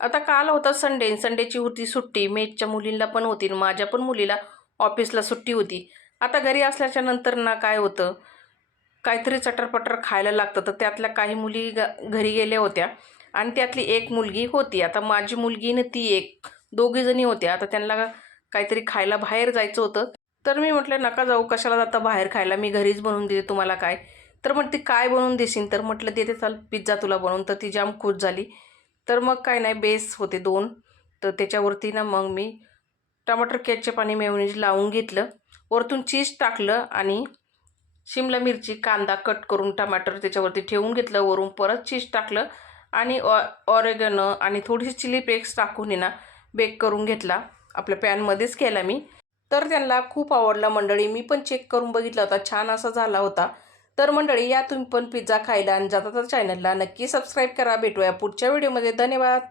आता काल होता संडे, संडेची होती सुट्टी. मेटच्या मुलींना पण होती आणि माझ्या पण मुलीला ऑफिसला सुट्टी होती. आता घरी असल्याच्या नंतर ना काय होतं, काहीतरी चटरपटर खायला लागतं. तर त्यातल्या काही मुली घरी गेल्या होत्या आणि त्यातली एक मुलगी होती. आता माझी मुलगी आणि ती एक, दोघी जणी होत्या. आता त्यांना काहीतरी खायला बाहेर जायचं होतं. तर मी म्हटलं, नका जाऊ, कशाला जाता बाहेर खायला, मी घरीच बनवून देते तुम्हाला काय. तर म्हणते काय बनवून देशील, तर म्हटलं देते, चाल पिझ्झा तुला बनवून. तर ती जाम खुश झाली. तर मग काय नाही, बेस होते 2. तर त्याच्यावरती ना मग मी टमाटर केचप आणि मेयोनीज लावून घेतलं. वरतून चीज टाकलं आणि शिमला मिरची, कांदा कट करून टमाटर त्याच्यावरती ठेवून घेतलं. वरून परत चीज टाकलं आणि ऑरेगनो आणि थोडीशी चिली फ्लेक्स टाकून आहे ना बेक करून घेतला. आपल्या पॅनमध्येच केला मी. तर त्यांना खूप आवडला मंडळी. मी पण चेक करून बघितला होता, छान असा झाला होता. तर मंडळी, या तुम्ही पण पिझ्झा खायला आणि जाता तर चॅनलला नक्की सबस्क्राईब करा. भेटूया पुढच्या व्हिडिओमध्ये. धन्यवाद.